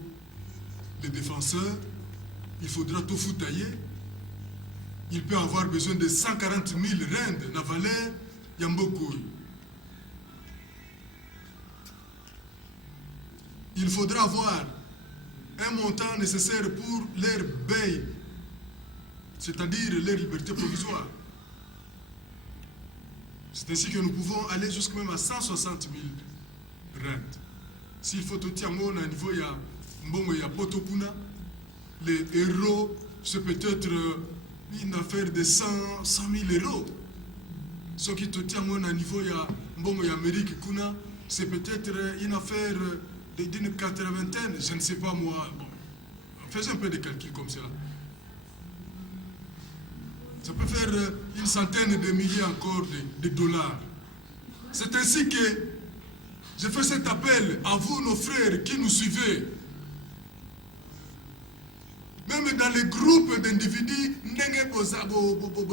les défenseurs, il faudra tout foutailler. Il peut avoir besoin de 140 000 rendes na valeur Yamboko. Il faudra avoir un montant nécessaire pour leur bail, c'est-à-dire leur liberté provisoire. C'est ainsi que nous pouvons aller jusqu'à même à 160 000 rentes. S'il faut tout tirer au niveau, il y a Mbongo, il y a Potokuna. Les héros, c'est peut-être une affaire de 100 000 euros. Ce qui tout tient au niveau, il y a Mbongo, il y a Amérique Kuna. C'est peut-être une affaire d'une 80aine, je ne sais pas moi. Bon, faisons un peu de calcul comme ça. Ça peut faire une centaine de milliers encore de dollars. C'est ainsi que je fais cet appel à vous, nos frères, qui nous suivez. Même dans les groupes d'individus,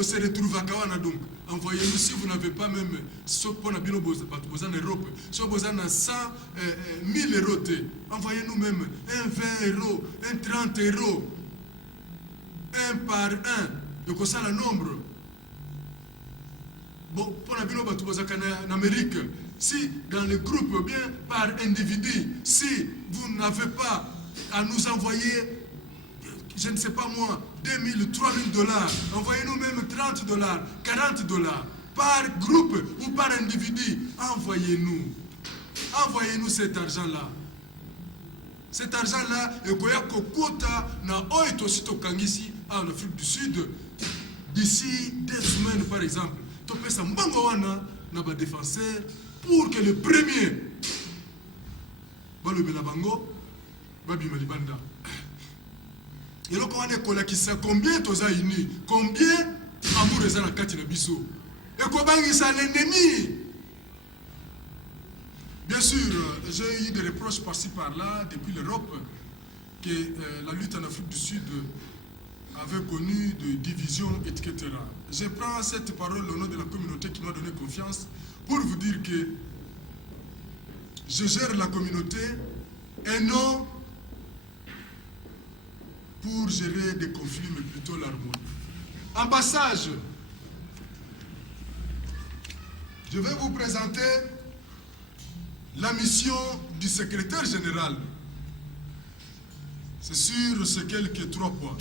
se retrouvent à Kawana donc. Envoyez-nous si vous n'avez pas même ce qu'on a bien en Europe. Si vous avez 100 000 euros, envoyez-nous même un 20 euros, un 30 euros, un par un. Donc ça le nombre. Bon, pour la bino en Amérique, si dans le groupe ou bien par individu, si vous n'avez pas à nous envoyer, je ne sais pas moi, 2 000, 3 000 dollars, envoyez-nous même 30 dollars, 40 dollars, par groupe ou par individu, envoyez-nous. envoyez-nous cet argent-là. Cet argent-là, ekoya kokota na oyo aussi tokangisi en Afrique du Sud. D'ici 2 semaines, par exemple, topesa mbongo wana na ba défenseur pour que le premier balobela bango babima libanda. Et donc on a kolakisa combien toza ini, combien amour eza na kati na biso. Et kobangisa l'ennemi. Bien sûr, j'ai eu des reproches par-ci par-là depuis l'Europe que la lutte en Afrique du Sud avait connu de divisions, etc. Je prends cette parole au nom de la communauté qui m'a donné confiance pour vous dire que je gère la communauté et non pour gérer des conflits, mais plutôt l'harmonie. En passage, je vais vous présenter la mission du secrétaire général. C'est sur ces quelques 3 points.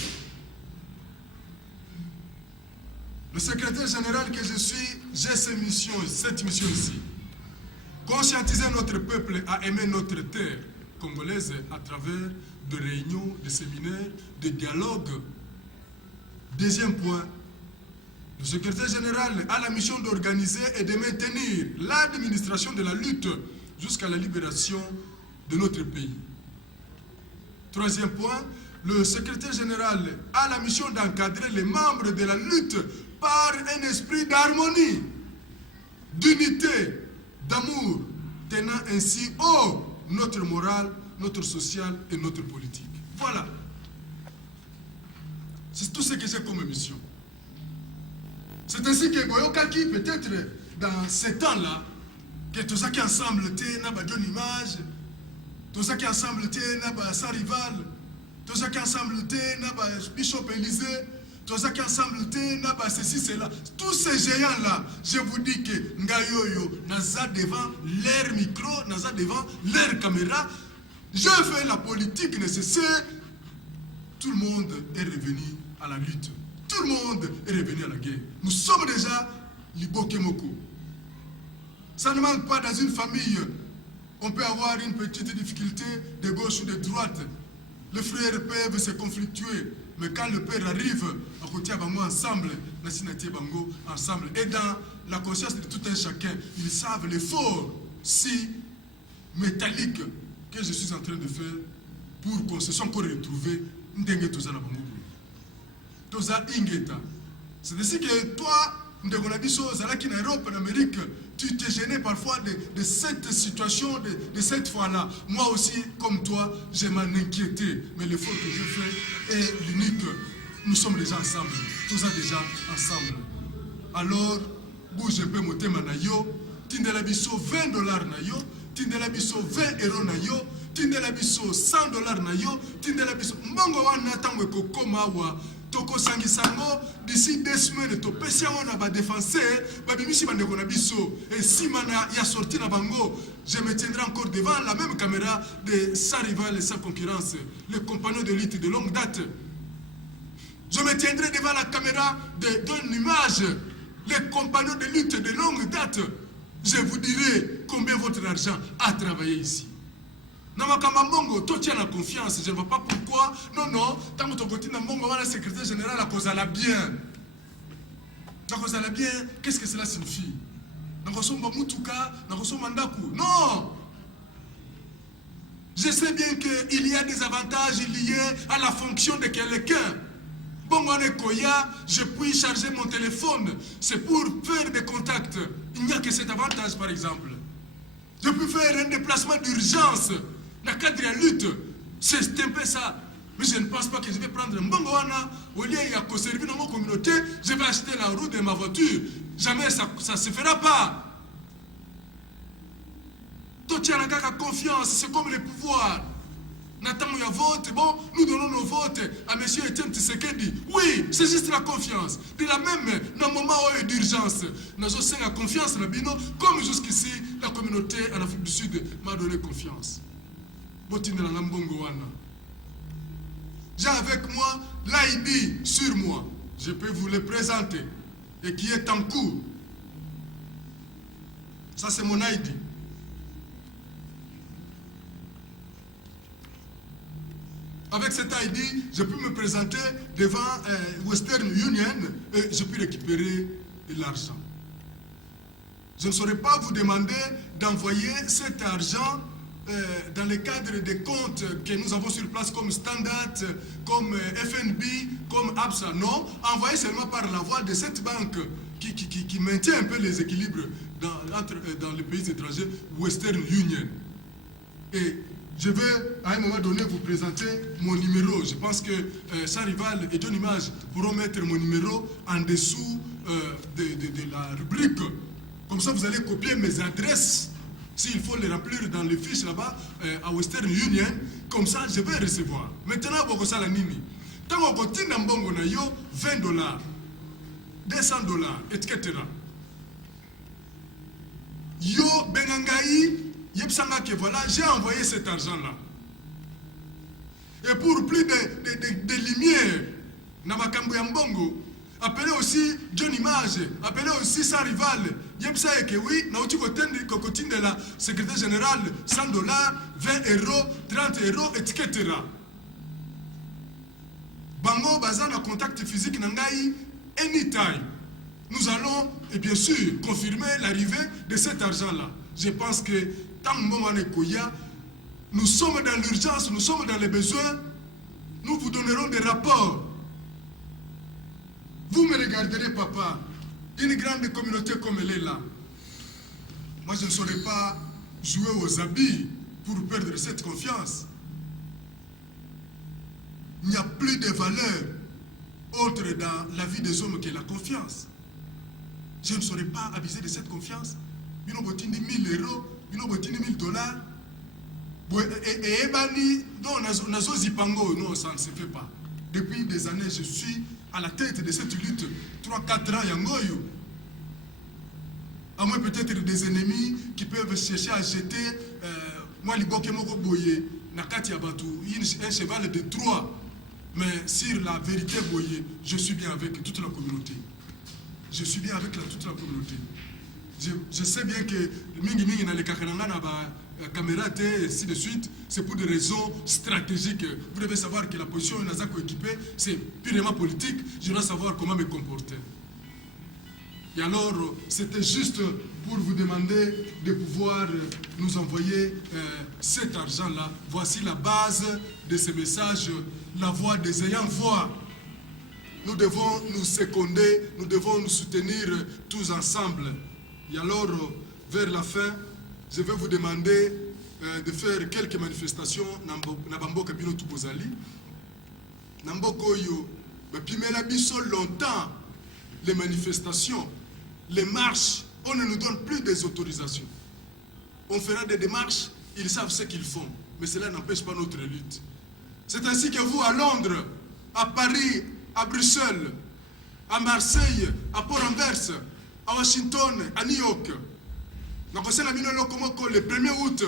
Le secrétaire général que je suis, j'ai cette mission ici. Conscientiser notre peuple à aimer notre terre congolaise à travers de réunions, de séminaires, de dialogues. Deuxième point, le secrétaire général a la mission d'organiser et de maintenir l'administration de la lutte jusqu'à la libération de notre pays. Troisième point, le secrétaire général a la mission d'encadrer les membres de la lutte par un esprit d'harmonie, d'unité, d'amour, tenant ainsi haut notre morale, notre social et notre politique. Voilà. C'est tout ce que j'ai comme mission. C'est ainsi que Goyokaki, peut-être dans ces temps-là, que tous ceux qui ensemble n'ont pas bonne image, tous ceux qui ensemble n'ont pas sans rival, tous ceux qui ensemble n'ont pas Bishop Élysée, tous ceux qui ensemble n'ont pas ceci, cela. Tous ces géants-là, je vous dis que Ngayoyo, Naza devant leur micro, Naza devant leur caméra, je fais la politique nécessaire. Tout le monde est revenu à la lutte. Tout le monde est revenu à la guerre. Nous sommes déjà Libokemoko. Ça ne manque pas dans une famille. On peut avoir une petite difficulté de gauche ou de droite. Les frères peuvent se conflictuer. Mais quand le père arrive, à côté de Bango ensemble, Bango ensemble, et dans la conscience de tout un chacun, ils savent l'effort si métallique que je suis en train de faire pour qu'on se soit encore retrouvé. C'est ainsi que toi, en Europe, en Amérique, tu te gênais parfois de cette situation, de cette fois-là. Moi aussi, comme toi, je m'en inquiétais. Mais l'effort que je fais est l'unique. Nous sommes déjà ensemble. Tous déjà ensemble. Alors, bouge un peu mon thème na yo. Tindela biso $20 na yo. Tindela biso 20 € na yo. Tindela biso $100 na yo. Tindela biso mbongo wana tango kokoma wa. Toko sangisango d'ici 2 semaines to pesi on ba défenseur ba bimisi bande ko na biso et si mana ya sorti na bango je me tiendrai encore devant la même caméra de sans rival et sans concurrence les compagnons de lutte de longue date. Je me tiendrai devant la caméra d'une image les compagnons de lutte de longue date. Je vous dirai combien votre argent a travaillé ici. Namakambongo, toi tu as la confiance, je ne vois pas pourquoi. Non, tant que tu continues à mongo, le secrétaire général à cause à la bien. À cause à la bien, qu'est-ce que cela signifie? Non! Je sais bien qu'il y a des avantages liés à la fonction de quelqu'un. Bon, je puis charger mon téléphone, c'est pour faire des contacts. Il n'y a que cet avantage par exemple. Je peux faire un déplacement d'urgence. La cadre de la lutte, c'est un peu ça. Mais je ne pense pas que je vais prendre un bongoana au lieu de servir dans ma communauté. Je vais acheter la roue de ma voiture. Jamais ça ne se fera pas. Toi, tu as la confiance, c'est comme le pouvoir. Nathan, il y a vote. Bon, nous donnons nos votes à M. Etienne Tshisekedi. Oui, c'est juste la confiance. De la même, dans le moment où il y a d'urgence, nous avons la confiance, comme jusqu'ici, la communauté en Afrique du Sud m'a donné confiance. J'ai avec moi l'ID sur moi. Je peux vous le présenter. Et qui est en cours. Ça, c'est mon ID. avec cet ID, je peux me présenter devant Western Union et je peux récupérer de l'argent. Je ne saurais pas vous demander d'envoyer cet argent dans le cadre des comptes que nous avons sur place comme Standard, comme FNB, comme ABSA. Non, envoyez seulement par la voie de cette banque qui maintient un peu les équilibres dans les pays étrangers, Western Union. Et je vais à un moment donné vous présenter mon numéro. Je pense que Sans Rival et John Image pourront mettre mon numéro en dessous de la rubrique. Comme ça, vous allez copier mes adresses. S'il faut les remplir dans les fiches là-bas, à Western Union, comme ça, je vais recevoir. Maintenant, vous avez nini. Tant que vous avez $20, $200, etc. Yo, Bengangaï, Yepsanga que voilà, j'ai envoyé cet argent-là. Et pour plus de lumière, Namakambo Yambongo, appelez aussi John Image, appelez aussi Sans Rival. Yepsa que oui, Nauti Kokotine de la secrétaire générale, $100, 20 €, 30 €, etc. Bango Bazan a contact physique Nangaï, anytime. Nous allons, et bien sûr, confirmer l'arrivée de cet argent-là. Je pense que tant que nous sommes dans l'urgence, nous sommes dans les besoins, nous vous donnerons des rapports. Vous me regarderez, papa, une grande communauté comme elle est là. Moi, je ne saurais pas jouer aux habits pour perdre cette confiance. Il n'y a plus de valeur autre dans la vie des hommes que la confiance. Je ne saurais pas abuser de cette confiance. Nous avons 1 000 €, nous avons 1 000 $. Et non, ça ne se fait pas. Depuis des années, je suis à la tête de cette lutte. 3-4 ans, Yangoyo. À moins peut-être des ennemis qui peuvent chercher à jeter moi, un cheval de Troie. Mais sur la vérité, je suis bien avec toute la communauté. Je suis bien avec toute la communauté. Je sais bien que Mingi dans les caméras et ainsi de suite, c'est pour des raisons stratégiques. Vous devez savoir que la position de Nazako équipée, c'est purement politique. Je dois savoir comment me comporter. Et alors, c'était juste pour vous demander de pouvoir nous envoyer cet argent-là. Voici la base de ce message, la voix des ayants voix. Nous devons nous seconder, nous devons nous soutenir tous ensemble. Et alors, vers la fin, je vais vous demander de faire quelques manifestations dans Bamboka Bino Tubozali. Namboko yo, Pimela Biso longtemps, les manifestations, les marches, on ne nous donne plus des autorisations. On fera des démarches, ils savent ce qu'ils font, mais cela n'empêche pas notre lutte. C'est ainsi que vous, à Londres, à Paris, à Bruxelles, à Marseille, à Port-Anvers, à Washington, à New York, le 1er août,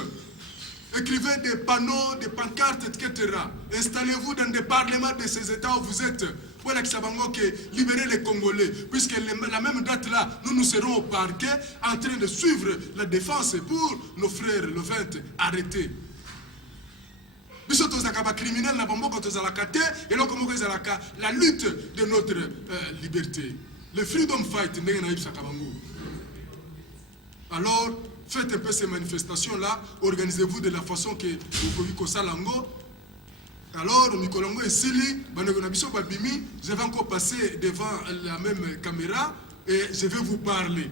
écrivez des panneaux, des pancartes, etc. Installez-vous dans des parlements de ces États où vous êtes. Pour libérer les Congolais. Puisque la même date-là, nous serons au parquet en train de suivre la défense pour nos frères le 20 arrêtés. La lutte de notre liberté. Le freedom fight. Alors, faites un peu ces manifestations-là, organisez-vous de la façon que vous Salango. Alors, Nicolongo et Sili, je vais encore passer devant la même caméra et je vais vous parler.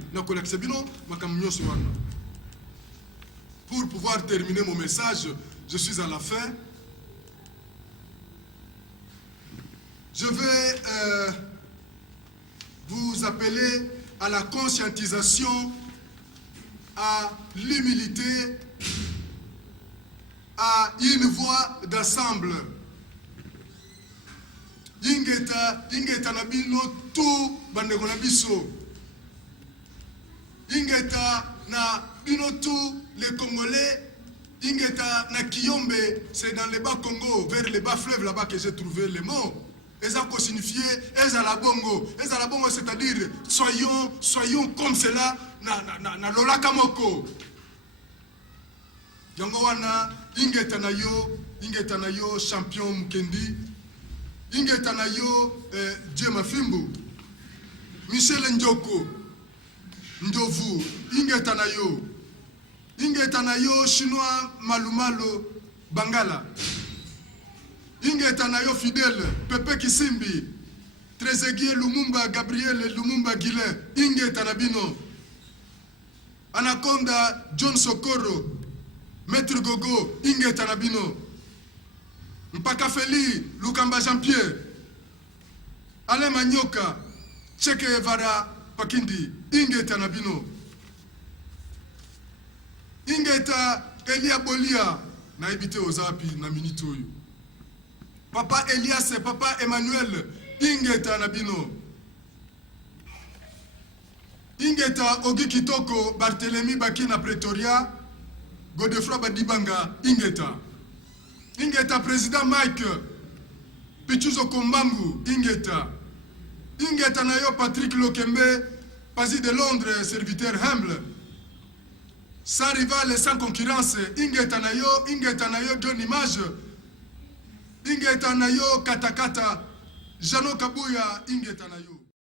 Pour pouvoir terminer mon message, je suis à la fin. Je vais vous appeler à la conscientisation, à l'humilité, à une voix d'ensemble. Ingeta na bino tout bandeko na biso. Ingeta na bino tout les Congolais. Ingeta na Kiyombe, c'est dans le bas Congo, vers le bas fleuve là-bas que j'ai trouvé les mots. Eza ko signifier eza bongo, c'est-à-dire soyons comme cela na lolaka moko. Yango wana ingeta na yo ingeta na yo champion Mukendi, ingeta na yo Dieu Mafimbu, Michel Njoko, Ndovu, ingeta na yo chinois Malumalo Bangala, ingeta na yo Fidèle Pepe Kisimbi, Trezeguier Lumumba Gabriel Lumumba Guilin, ingeta na bino, Anaconda John Socorro, Maître Gogo, ingeta na bino, Mpaka Feli Lukamba Jean-Pierre, Alain Manyoka, Cheke Evara Pakindi, ingeta na bino, ingeta Elia Bolia, na ibite ozapi na minitoyo, Papa Elias et Papa Emmanuel, ingeta na bino, ingeta Ogi Kitoko Barthélemy Bakina Pretoria, Godefroy Badibanga, ingeta président Mike Pichuzo Kombangu, ingeta na yo Patrick Lokembe, Pasi de Londres, serviteur humble, sans rival et sans concurrence, ingeta na yo John Image, ingeta na yo Katakata, Jano Kabuya, ingeta na yo.